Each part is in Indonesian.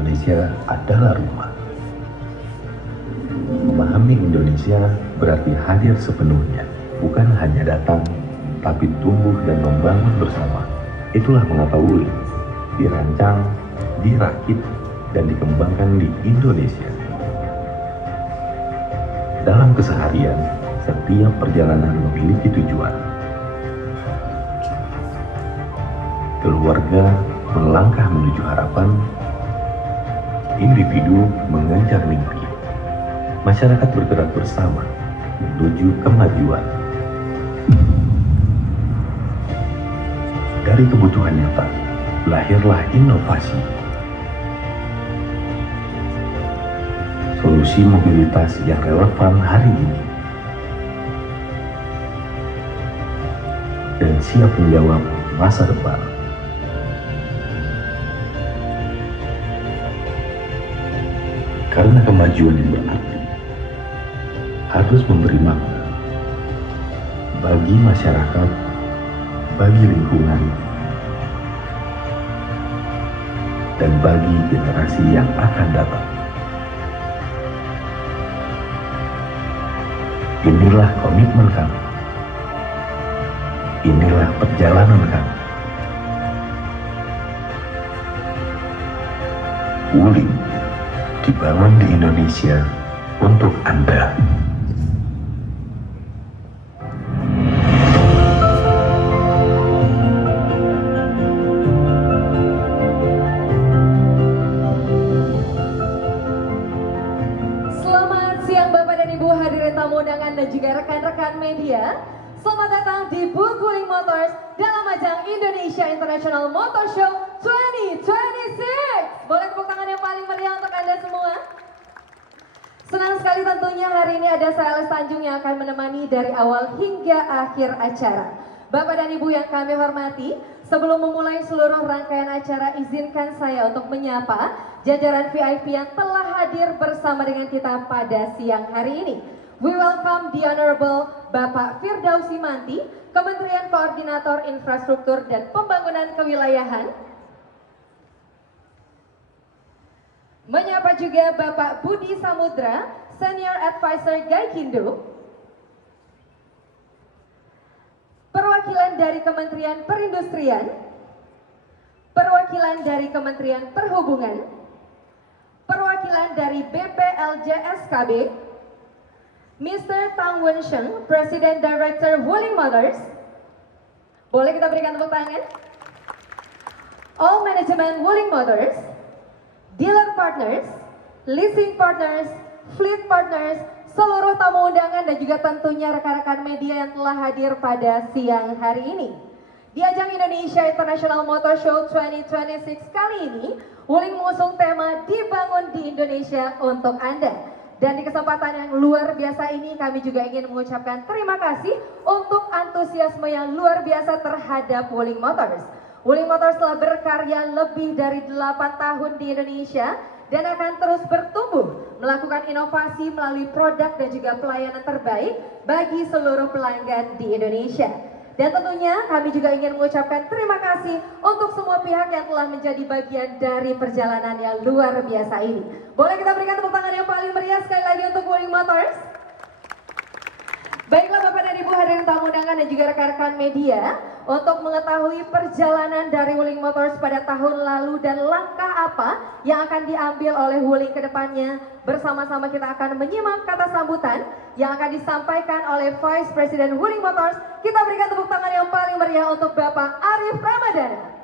Indonesia adalah rumah. Memahami Indonesia berarti hadir sepenuhnya, bukan hanya datang, tapi tumbuh dan membangun bersama. Itulah mengapa Wuling dirancang, dirakit, dan dikembangkan di Indonesia. Dalam keseharian, setiap perjalanan memiliki tujuan. Keluarga melangkah menuju harapan, individu mengejar mimpi, masyarakat bergerak bersama menuju kemajuan. Dari kebutuhan nyata, lahirlah inovasi. Solusi mobilitas yang relevan hari ini dan siap menjawab masa depan. Karena kemajuan yang berarti harus memberi makna bagi masyarakat, bagi lingkungan, dan bagi generasi yang akan datang. Inilah komitmen kami. Inilah perjalanan kami. Wuling dibangun di Indonesia untuk Anda. Selamat siang Bapak dan Ibu hadirin tamu undangan dan juga rekan-rekan media. Selamat datang di booth Wuling Motors dalam ajang Indonesia International Motor Show 2026. Boleh tepuk tangan yang paling meriah untuk Anda semua. Senang sekali tentunya hari ini ada saya Ales Tanjung yang akan menemani dari awal hingga akhir acara. Bapak dan Ibu yang kami hormati, sebelum memulai seluruh rangkaian acara, izinkan saya untuk menyapa jajaran VIP yang telah hadir bersama dengan kita pada siang hari ini. We welcome the Honorable Bapak Firdausi Manti, Kementerian Koordinator Infrastruktur dan Pembangunan Kewilayahan. Menyapa juga Bapak Budi Samudra, Senior Advisor Gaikindo. Perwakilan dari Kementerian Perindustrian, perwakilan dari Kementerian Perhubungan, perwakilan dari BPLJSKB, Mr. Tang Wensheng, President Director Wuling Motors. Boleh kita berikan tepuk tangan? All Management Wuling Motors, dealer partners, leasing partners, fleet partners, seluruh tamu undangan dan juga tentunya rekan-rekan media yang telah hadir pada siang hari ini. Di ajang Indonesia International Motor Show 2026 kali ini, Wuling mengusung tema Dibangun di Indonesia untuk Anda. Dan di kesempatan yang luar biasa ini kami juga ingin mengucapkan terima kasih untuk antusiasme yang luar biasa terhadap Wuling Motors. Wuling Motors telah berkarya lebih dari 8 tahun di Indonesia dan akan terus bertumbuh melakukan inovasi melalui produk dan juga pelayanan terbaik bagi seluruh pelanggan di Indonesia. Dan tentunya kami juga ingin mengucapkan terima kasih untuk semua pihak yang telah menjadi bagian dari perjalanan yang luar biasa ini. Boleh kita berikan tepuk tangan yang paling meriah sekali lagi untuk Wuling Motors? Baiklah Bapak dan Ibu hadirin tamu undangan dan juga rekan-rekan media, untuk mengetahui perjalanan dari Wuling Motors pada tahun lalu dan langkah apa yang akan diambil oleh Wuling ke depannya, bersama-sama kita akan menyimak kata sambutan yang akan disampaikan oleh Vice President Wuling Motors. Kita berikan tepuk tangan yang paling meriah untuk Bapak Arif Ramadana.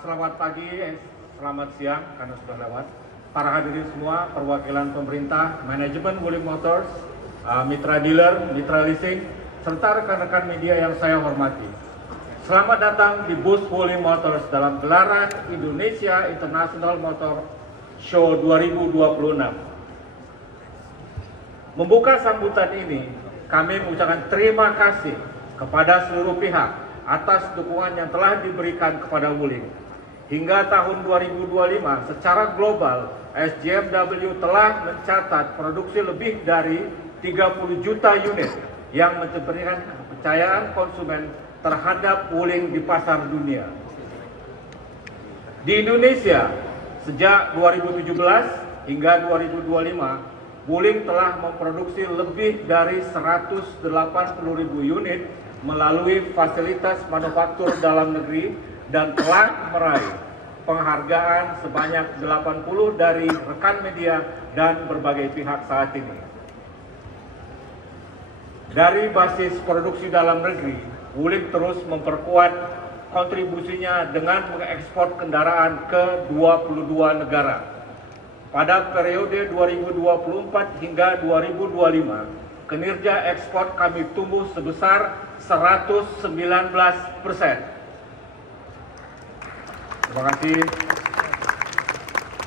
Selamat pagi, selamat siang karena sudah lewat. Para hadirin semua, perwakilan pemerintah, manajemen Wuling Motors, mitra dealer, mitra leasing, serta rekan-rekan media yang saya hormati. Selamat datang di booth Wuling Motors dalam gelaran Indonesia International Motor Show 2026. Membuka sambutan ini, kami mengucapkan terima kasih kepada seluruh pihak atas dukungan yang telah diberikan kepada Wuling. Hingga tahun 2025, secara global, SJMW telah mencatat produksi lebih dari 30 juta unit yang memberikan kepercayaan konsumen terhadap Wuling di pasar dunia. Di Indonesia, sejak 2017 hingga 2025, Wuling telah memproduksi lebih dari 180.000 unit melalui fasilitas manufaktur dalam negeri dan telah meraih penghargaan sebanyak 80 dari rekan media dan berbagai pihak saat ini. Dari basis produksi dalam negeri, Wuling terus memperkuat kontribusinya dengan mengekspor kendaraan ke 22 negara. Pada periode 2024 hingga 2025, kinerja ekspor kami tumbuh sebesar 119%. Terima kasih.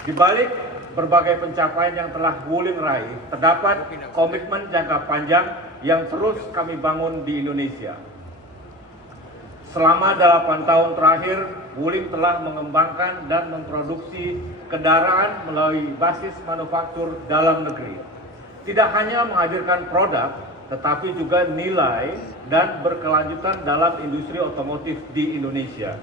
Di balik berbagai pencapaian yang telah Wuling raih, terdapat komitmen jangka panjang yang terus kami bangun di Indonesia. Selama 8 tahun terakhir, Wuling telah mengembangkan dan memproduksi kendaraan melalui basis manufaktur dalam negeri. Tidak hanya menghadirkan produk, tetapi juga nilai dan berkelanjutan dalam industri otomotif di Indonesia.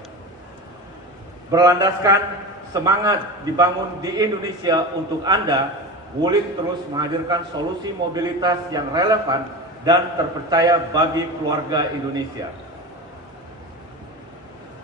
Berlandaskan semangat dibangun di Indonesia untuk Anda, Wuling terus menghadirkan solusi mobilitas yang relevan dan terpercaya bagi keluarga Indonesia.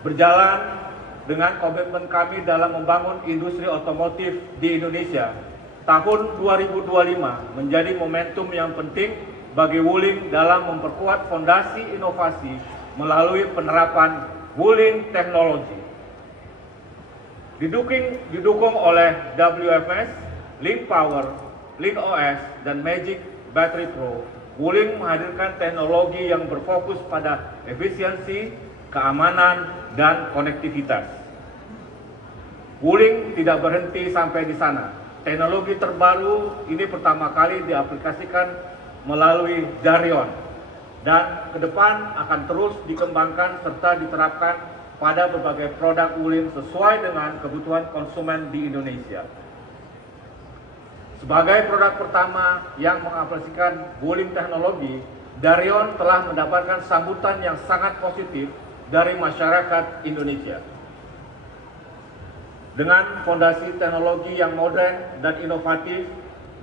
Berjalan dengan komitmen kami dalam membangun industri otomotif di Indonesia, tahun 2025 menjadi momentum yang penting bagi Wuling dalam memperkuat fondasi inovasi melalui penerapan Wuling Technology. Didukung oleh WFS, Link Power, Link OS, dan Magic Battery Pro, Wuling menghadirkan teknologi yang berfokus pada efisiensi, keamanan, dan konektivitas. Wuling tidak berhenti sampai di sana. Teknologi terbaru ini pertama kali diaplikasikan melalui Darion, dan ke depan akan terus dikembangkan serta diterapkan pada berbagai produk Wuling sesuai dengan kebutuhan konsumen di Indonesia. Sebagai produk pertama yang mengaplikasikan Wuling teknologi, Darion telah mendapatkan sambutan yang sangat positif dari masyarakat Indonesia. Dengan fondasi teknologi yang modern dan inovatif,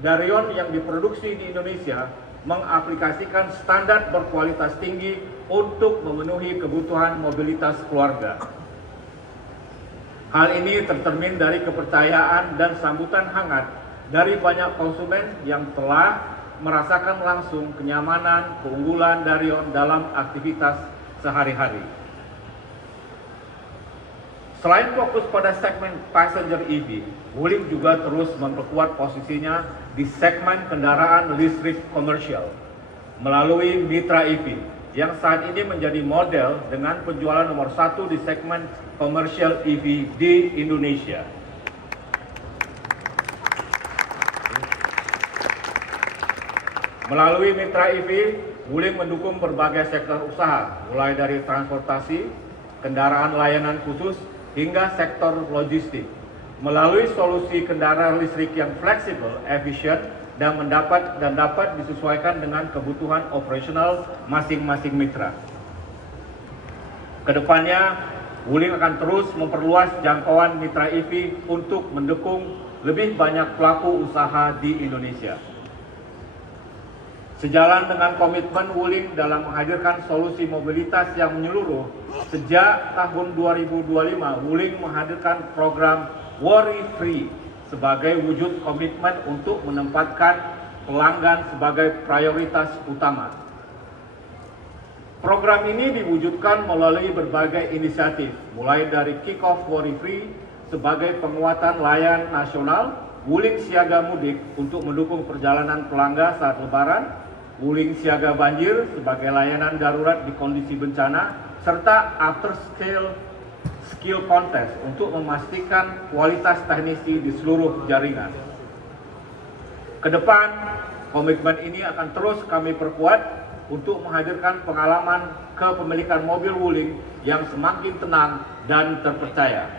Darion yang diproduksi di Indonesia mengaplikasikan standar berkualitas tinggi untuk memenuhi kebutuhan mobilitas keluarga. Hal ini tercermin dari kepercayaan dan sambutan hangat dari banyak konsumen yang telah merasakan langsung kenyamanan, keunggulan Darion dalam aktivitas sehari-hari. Selain fokus pada segmen passenger EV, Wuling juga terus memperkuat posisinya di segmen kendaraan listrik komersial melalui Mitra EV yang saat ini menjadi model dengan penjualan nomor 1 di segmen komersial EV di Indonesia. Melalui Mitra EV, Wuling mendukung berbagai sektor usaha, mulai dari transportasi, kendaraan layanan khusus, hingga sektor logistik. Melalui solusi kendaraan listrik yang fleksibel, efisien, dan dapat disesuaikan dengan kebutuhan operasional masing-masing mitra. Kedepannya, Wuling akan terus memperluas jangkauan Mitra EV untuk mendukung lebih banyak pelaku usaha di Indonesia. Sejalan dengan komitmen Wuling dalam menghadirkan solusi mobilitas yang menyeluruh, sejak tahun 2025, Wuling menghadirkan program Worry Free sebagai wujud komitmen untuk menempatkan pelanggan sebagai prioritas utama. Program ini diwujudkan melalui berbagai inisiatif, mulai dari Kick-Off Worry Free sebagai penguatan layanan nasional, Wuling Siaga Mudik untuk mendukung perjalanan pelanggan saat Lebaran, Wuling Siaga Banjir sebagai layanan darurat di kondisi bencana, serta After Skill Contest untuk memastikan kualitas teknisi di seluruh jaringan. Kedepan, komitmen ini akan terus kami perkuat untuk menghadirkan pengalaman kepemilikan mobil Wuling yang semakin tenang dan terpercaya.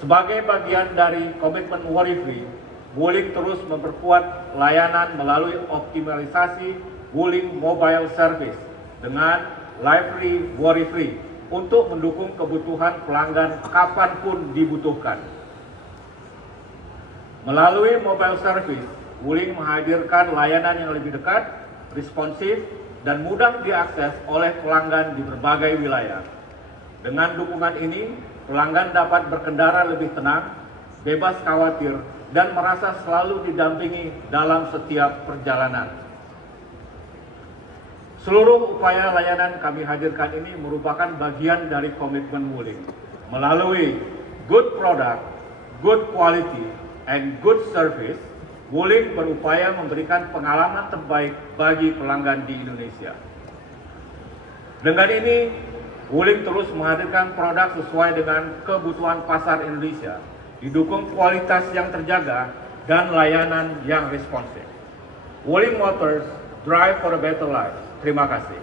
Sebagai bagian dari komitmen Worry Free, Wuling terus memperkuat layanan melalui optimalisasi Wuling Mobile Service dengan Live-Free, Worry-Free untuk mendukung kebutuhan pelanggan kapanpun dibutuhkan. Melalui mobile service, Wuling menghadirkan layanan yang lebih dekat, responsif, dan mudah diakses oleh pelanggan di berbagai wilayah. Dengan dukungan ini, pelanggan dapat berkendara lebih tenang, bebas khawatir, dan merasa selalu didampingi dalam setiap perjalanan. Seluruh upaya layanan kami hadirkan ini merupakan bagian dari komitmen Wuling. Melalui good product, good quality, and good service, Wuling berupaya memberikan pengalaman terbaik bagi pelanggan di Indonesia. Dengan ini, Wuling terus menghadirkan produk sesuai dengan kebutuhan pasar Indonesia, didukung kualitas yang terjaga dan layanan yang responsif. Wuling Motors, drive for a better life. Terima kasih.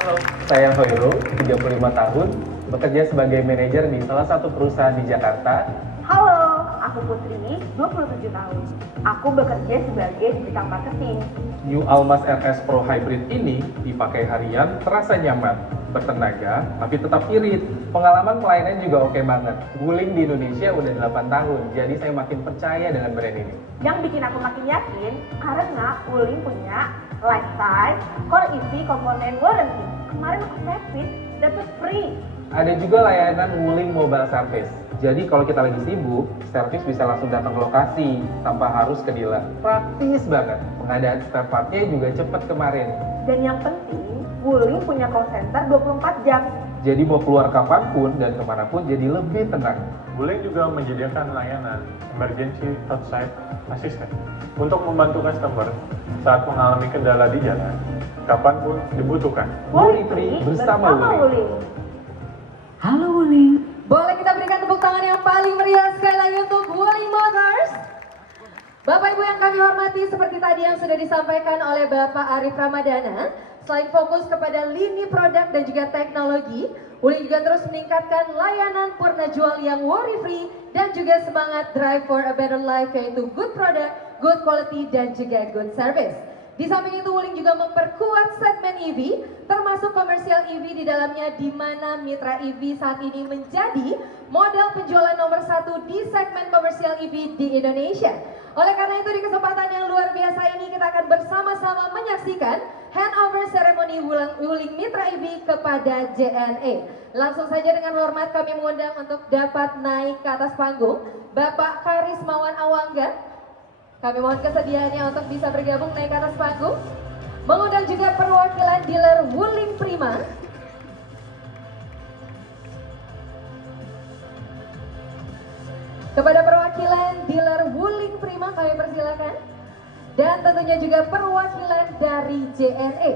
Halo, saya Hoirul, 35 tahun, bekerja sebagai manajer di salah satu perusahaan di Jakarta. Halo, aku Putri, 27 tahun. Aku bekerja sebagai digital marketing. New Almas RS Pro Hybrid ini dipakai harian, terasa nyaman, bertenaga, tapi tetap irit. Pengalaman pelayanan juga oke banget. Wuling di Indonesia udah 8 tahun, jadi saya makin percaya dengan brand ini. Yang bikin aku makin yakin karena Wuling punya lifetime core EV komponen warranty. Kemarin aku service dapat free. Ada juga layanan Wuling Mobile Service. Jadi kalau kita lagi sibuk, servis bisa langsung datang ke lokasi tanpa harus ke dealer. Praktis banget. Pengadaan spare partnya juga cepat kemarin. Dan yang penting, Wuling punya call center 24 jam. Jadi mau keluar kapanpun dan kemanapun jadi lebih tenang. Wuling juga menyediakan layanan emergency roadside assistant untuk membantu customer saat mengalami kendala di jalan, kapanpun dibutuhkan. Worry-free bersama Wuling. Halo Wuling. Boleh kita berikan tepuk tangan yang paling meriah sekali lagi untuk Wuling Motors. Bapak Ibu yang kami hormati, seperti tadi yang sudah disampaikan oleh Bapak Arif Ramadana, selain fokus kepada lini produk dan juga teknologi, Wuling juga terus meningkatkan layanan purna jual yang worry free dan juga semangat drive for a better life, yaitu good product, good quality, dan juga good service. Di samping itu, Wuling juga memperkuat segmen EV, termasuk komersial EV di dalamnya, di mana Mitra EV saat ini menjadi modal penjualan nomor 1 di segmen komersial EV di Indonesia. Oleh karena itu, di kesempatan yang luar biasa ini, kita akan bersama-sama menyaksikan handover seremoni Wuling Mitra EV kepada JNE. Langsung saja dengan hormat kami mengundang untuk dapat naik ke atas panggung Bapak Karismawan Awangga. Kami mohon kesediaannya untuk bisa bergabung naik ke atas panggung. Mengundang juga perwakilan dealer Wuling Prima. Kepada perwakilan dealer Wuling Prima kami persilakan. Dan tentunya juga perwakilan dari JNE.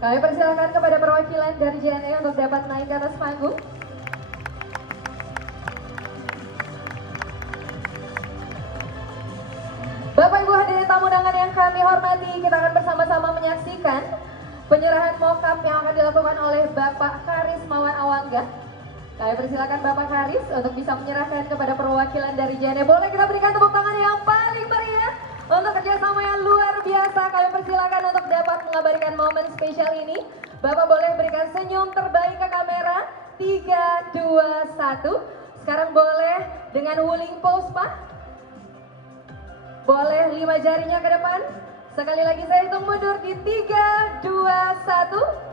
Kami persilakan kepada perwakilan dari JNE untuk dapat naik ke atas panggung. Bapak Ibu hadirin tamu undangan yang kami hormati, kita akan bersama-sama menyaksikan penyerahan mockup yang akan dilakukan oleh Bapak Karismawan Awangga. Kami persilakan Bapak Karis untuk bisa menyerahkan kepada perwakilan dari JNE. Boleh kita berikan tepuk tangan yang paling meriah untuk kerjasama yang luar biasa. Kami persilakan untuk dapat mengabadikan momen spesial ini. Bapak boleh berikan senyum terbaik ke kamera. 3, 2, 1. Sekarang boleh dengan Wuling pose, Pak. Boleh 5 jarinya ke depan. Sekali lagi saya hitung mundur di 3, 2, 1.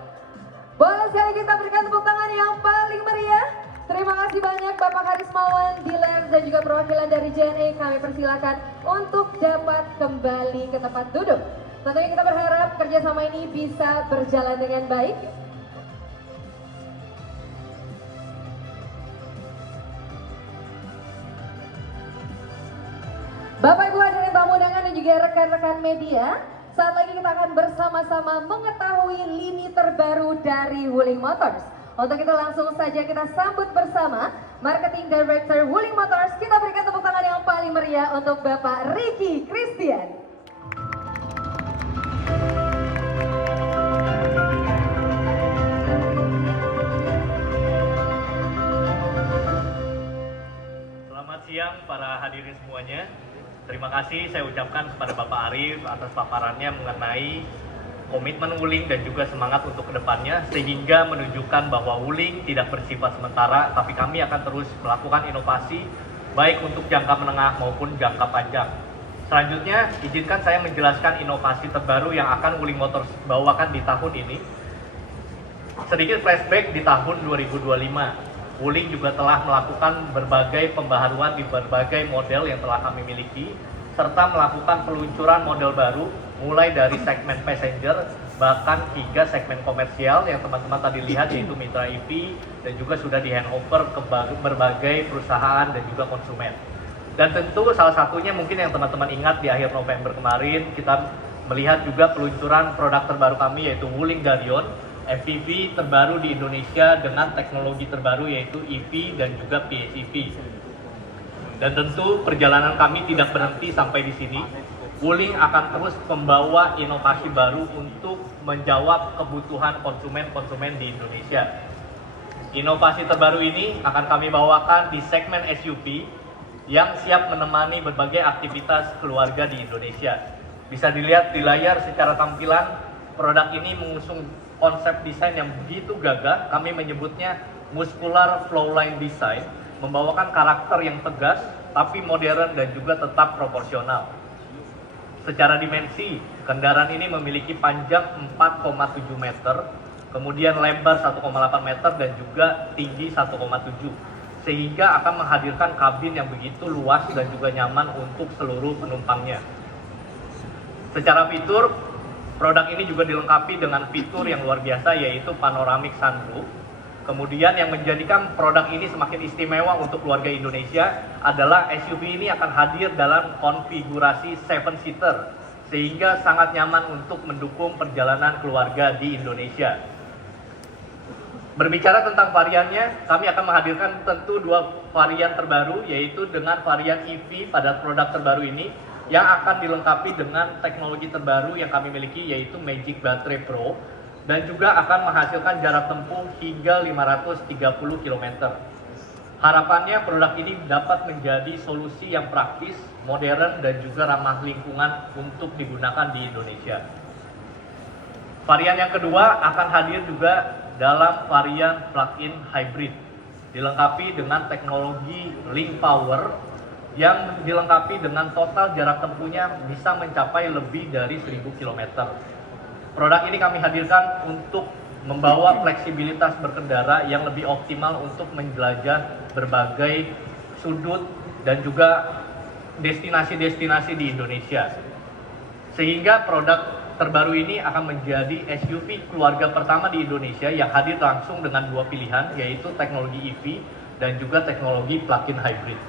Boleh sekali kita berikan tepuk tangan yang paling meriah. Terima kasih banyak Bapak Karismawan, dealer dan juga perwakilan dari JNE. Kami persilakan untuk dapat kembali ke tempat duduk. Tentunya kita berharap kerjasama ini bisa berjalan dengan baik. Bapak Ibu hadirin tamu undangan dan juga rekan-rekan media, saat lagi kita akan bersama-sama mengetahui lini terbaru dari Wuling Motors. Untuk itu langsung saja kita sambut bersama Marketing Director Wuling Motors. Kita berikan tepuk tangan yang paling meriah untuk Bapak Ricky Christian. Selamat hadirin semuanya. Terima kasih saya ucapkan kepada Bapak Arif atas paparannya mengenai komitmen Wuling dan juga semangat untuk kedepannya, sehingga menunjukkan bahwa Wuling tidak bersifat sementara, tapi kami akan terus melakukan inovasi baik untuk jangka menengah maupun jangka panjang. Selanjutnya, izinkan saya menjelaskan inovasi terbaru yang akan Wuling Motors bawakan di tahun ini. Sedikit flashback di tahun 2025. Wuling juga telah melakukan berbagai pembaharuan di berbagai model yang telah kami miliki, serta melakukan peluncuran model baru mulai dari segmen passenger bahkan hingga segmen komersial yang teman-teman tadi lihat, yaitu Mitra EV, dan juga sudah di handover ke berbagai perusahaan dan juga konsumen. Dan tentu salah satunya mungkin yang teman-teman ingat di akhir November kemarin, kita melihat juga peluncuran produk terbaru kami, yaitu Wuling Darion, MPV terbaru di Indonesia dengan teknologi terbaru yaitu EV dan juga PHEV. Dan tentu perjalanan kami tidak berhenti sampai di sini. Wuling akan terus membawa inovasi baru untuk menjawab kebutuhan konsumen-konsumen di Indonesia. Inovasi terbaru ini akan kami bawakan di segmen SUV yang siap menemani berbagai aktivitas keluarga di Indonesia. Bisa dilihat di layar secara tampilan, produk ini mengusung konsep desain yang begitu gagah. Kami menyebutnya muscular flowline design, membawakan karakter yang tegas tapi modern dan juga tetap proporsional. Secara dimensi, kendaraan ini memiliki panjang 4,7 meter, kemudian lebar 1,8 meter dan juga tinggi 1,7, sehingga akan menghadirkan kabin yang begitu luas dan juga nyaman untuk seluruh penumpangnya. Secara fitur, produk ini juga dilengkapi dengan fitur yang luar biasa, yaitu panoramic sunroof. Kemudian yang menjadikan produk ini semakin istimewa untuk keluarga Indonesia adalah SUV ini akan hadir dalam konfigurasi 7-seater, sehingga sangat nyaman untuk mendukung perjalanan keluarga di Indonesia. Berbicara tentang variannya, kami akan menghadirkan tentu 2 varian terbaru, yaitu dengan varian EV pada produk terbaru ini, yang akan dilengkapi dengan teknologi terbaru yang kami miliki, yaitu Magic Battery Pro, dan juga akan menghasilkan jarak tempuh hingga 530 km. Harapannya produk ini dapat menjadi solusi yang praktis, modern, dan juga ramah lingkungan untuk digunakan di Indonesia. Varian yang kedua akan hadir juga dalam varian plug-in hybrid, dilengkapi dengan teknologi Link Power, yang dilengkapi dengan total jarak tempuhnya bisa mencapai lebih dari 1000 km. Produk ini kami hadirkan untuk membawa fleksibilitas berkendara yang lebih optimal untuk menjelajah berbagai sudut dan juga destinasi-destinasi di Indonesia. Sehingga produk terbaru ini akan menjadi SUV keluarga pertama di Indonesia yang hadir langsung dengan 2 pilihan, yaitu teknologi EV dan juga teknologi plug-in hybrid.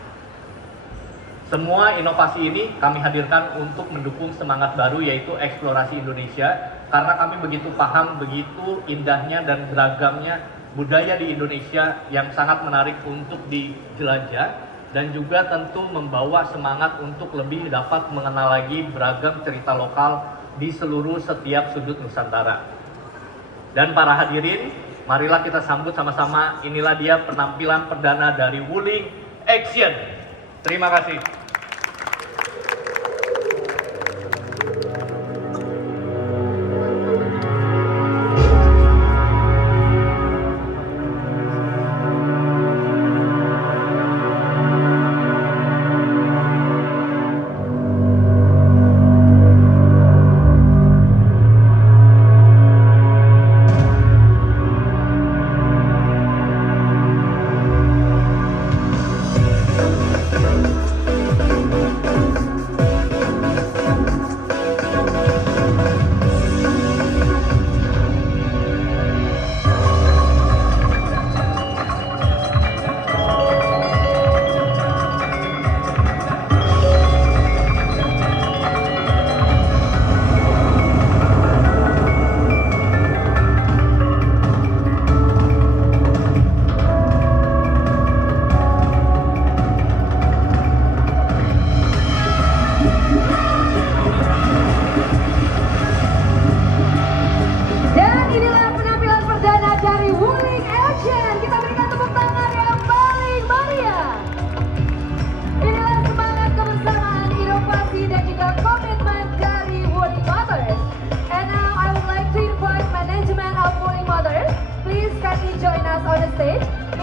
Semua inovasi ini kami hadirkan untuk mendukung semangat baru, yaitu eksplorasi Indonesia, karena kami begitu paham begitu indahnya dan beragamnya budaya di Indonesia yang sangat menarik untuk dijelajah, dan juga tentu membawa semangat untuk lebih dapat mengenal lagi beragam cerita lokal di seluruh setiap sudut Nusantara. Dan para hadirin, marilah kita sambut sama-sama. Inilah dia penampilan perdana dari Wuling Action. Terima kasih. kindly join us on the stage.